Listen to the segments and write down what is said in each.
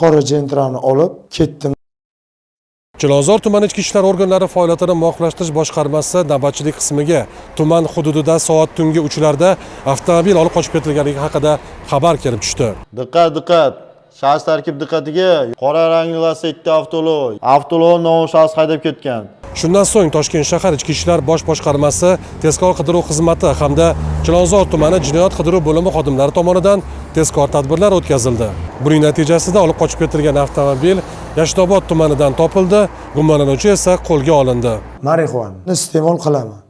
qora jentrani olib ketdim. Chilonzor tuman ichki ishlar organlari faoliyatini muvofiqlashtirish boshqarmasi navbatchilik qismiga tuman hududida soat tungi 3larda avtomobil olib qochib ketilganligi haqida xabar kelib tushdi. Diqqat, diqqat. Shaxs tarkib diqqatiga. Qora rangli Lacetti avtolov nomli shaxs haydab ketgan. Shundan so'ng Toshkent shahar ichki ishlar bosh boshqarmasi, tezkor qidiruv xizmati hamda Chilonzor tumani jinoyat qidiruv bo'limi xodimlari tomonidan tezkor tadbirlar o'tkazildi. Buning natijasida olib qochib ketilgan avtomobil Yashnobod tumanidan topildi, gumonlanuvchi esa qo'lga olindi. Marixuana iste'mol qilaman.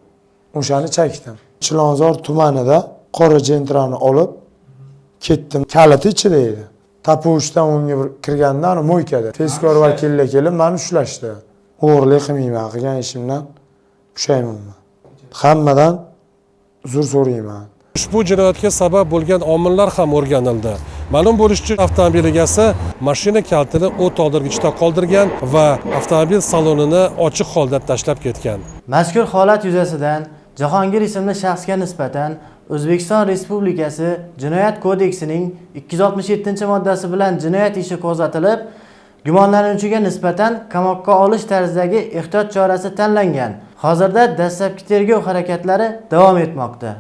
O'shani chakdim. Chilonzor tumanida qora jentrani olib ketdim. Kaliti ichida edi. Tapushdan unga bir kirganda ana mo'ykada. Tezkor vakillar kelib meni ushlashdi. O'g'irlik qilmayman, qilgan ishimdan pushaymonman. Hammadan uzr so'rayman. Ushbu jinoyatga sabab bo'lgan omillar ham o'rganildi. Ma'lum bo'lishicha, avtomobil egasi mashina kaltini o't oldirgichda qoldirgan va avtomobil salonini ochiq holda tashlab ketgan. Mazkur holat yuzasidan Jahongir ismli shaxsga nisbatan O'zbekiston Respublikasi Jinoyat kodeksining 267-moddasi bilan jinoyat ishi qo'zg'atilib, gumonlanuvchiga nisbatan qamoqqa olish tarzidagi ehtiyot chorasi tanlangan. Hozirda dastlabki tergov harakatlari davom etmoqda.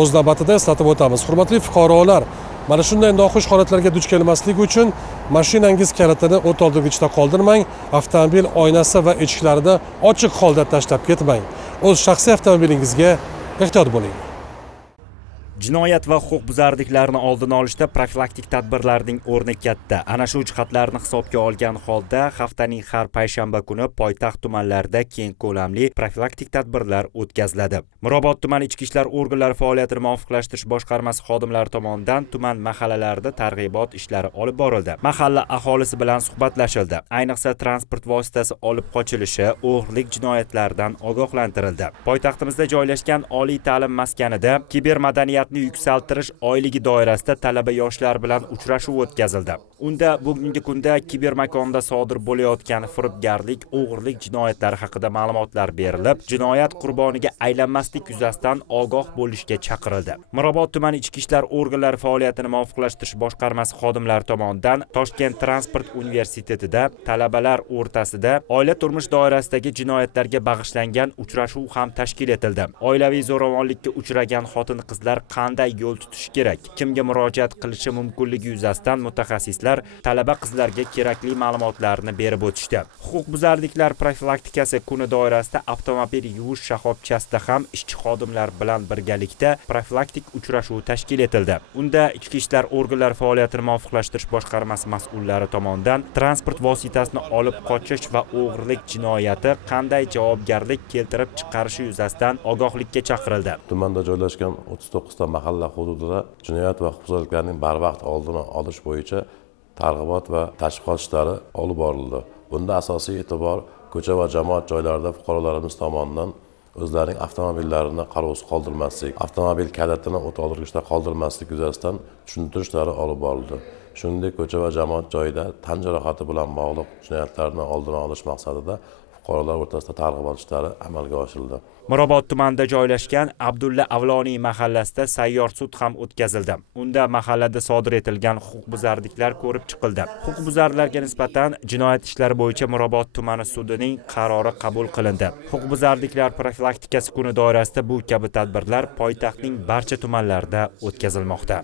O'z navbatida eslatib o'tamiz, hurmatli fuqarolar, mana shunday noxush holatlarga duch kelmaslik uchun mashinangiz kalitini o't oldirgichda qoldirmang, avtomobil oynasi va eshiklarini ochiq holda tashlab ketmang. O'z shaxsiy avtomobilingizga ehtiyot bo'ling. Jinoyat va huquqbuzarliklarni oldini olishda profilaktik tadbirlarning o'rni katta. Ana shu jihatlarni hisobga olgan holda haftaning har payshanba kuni poytaxt tumanlarida keng ko'lamli profilaktik tadbirlar o'tkaziladi. Mirobod tuman ichki ishlar organlari faoliyatini muvofiqlashtirish boshqarmasi xodimlari tomonidan tuman mahallalarida targ'ibot ishlari olib borildi. Mahalla aholisi bilan suhbatlashildi. Ayniqsa transport vositasi olib qochilishi, o'g'irlik jinoyatlaridan ogohlantirildi. Poytaxtimizda joylashgan oliy ta'lim maskanida kibermadaniyat yuksaltirish oyligi doirasida talaba yoshlar bilan uchrashuv o'tkazildi. Unda bugungi kunda kibermakonda sodir bo'layotgan firibgarlik, o'g'irlik jinoyatlari haqida ma'lumotlar berilib, jinoyat qurboniga aylanmaslik yuzasidan ogoh bo'lishga chaqirildi. Mirobod tumani ichki ishlar organlari faoliyatini muvofiqlashtirish boshqarmasi xodimlari tomonidan Toshkent transport universitetida talabalar o'rtasida oila turmush doirasidagi jinoyatlarga bag'ishlangan uchrashuv ham tashkil etildi. Oilaviy zo'ravonlikka uchragan xotin-qizlar qanday yo'l tutish kerak, kimga murojaat qilishi mumkinligi yuzasidan mutaxassislar talaba qizlarga kerakli ma'lumotlarni berib o'tishdi. Huquqbuzarliklar profilaktikasi kuni doirasida avtomobil yuvish shoxobchasida ham ishchi xodimlar bilan birgalikda profilaktik uchrashuv tashkil etildi. Unda ichki ishlar organlari faoliyatini muvofiqlashtirish boshqarmasi mas'ullari tomonidan transport vositasini olib qochish va o'g'irlik jinoyati qanday javobgarlik keltirib chiqarishi yuzasidan ogohlikka chaqirildi. Tumanda joylashgan 39 ta mahalla hududida jinoyat va huquqbuzarliklarning barvaqt oldini olish bo'yicha targ'ibot va tashviqot ishlari olib borildi. Bunda asosiy e'tibor ko'cha va jamoat joylarida fuqarolarimiz tomonidan o'zlarining avtomobillarini qarovsiz qoldirmaslik, avtomobil kalitini o't oldirgichda qoldirmaslik yuzasidan tushuntirish ishlari olib borildi. Shuningdek, ko'cha va jamoat joyida tan jarohati bilan bog'liq jinoyatlarni oldini olish maqsadida fuqarolar o'rtasida targ'ibot ishlari amalga oshirildi. Mirobod tumanida joylashgan Abdulla Avloniy mahallasida sayyor sud ham o'tkazildi. Unda mahallada sodir etilgan huquqbuzarliklar ko'rib chiqildi. Huquqbuzarlarga nisbatan jinoyat ishlari bo'yicha Mirobod tumani sudining qarori qabul qilindi. Huquqbuzarliklar profilaktikasi kuni doirasida bu kabi tadbirlar poytaxtning barcha tumanlarida o'tkazilmoqda.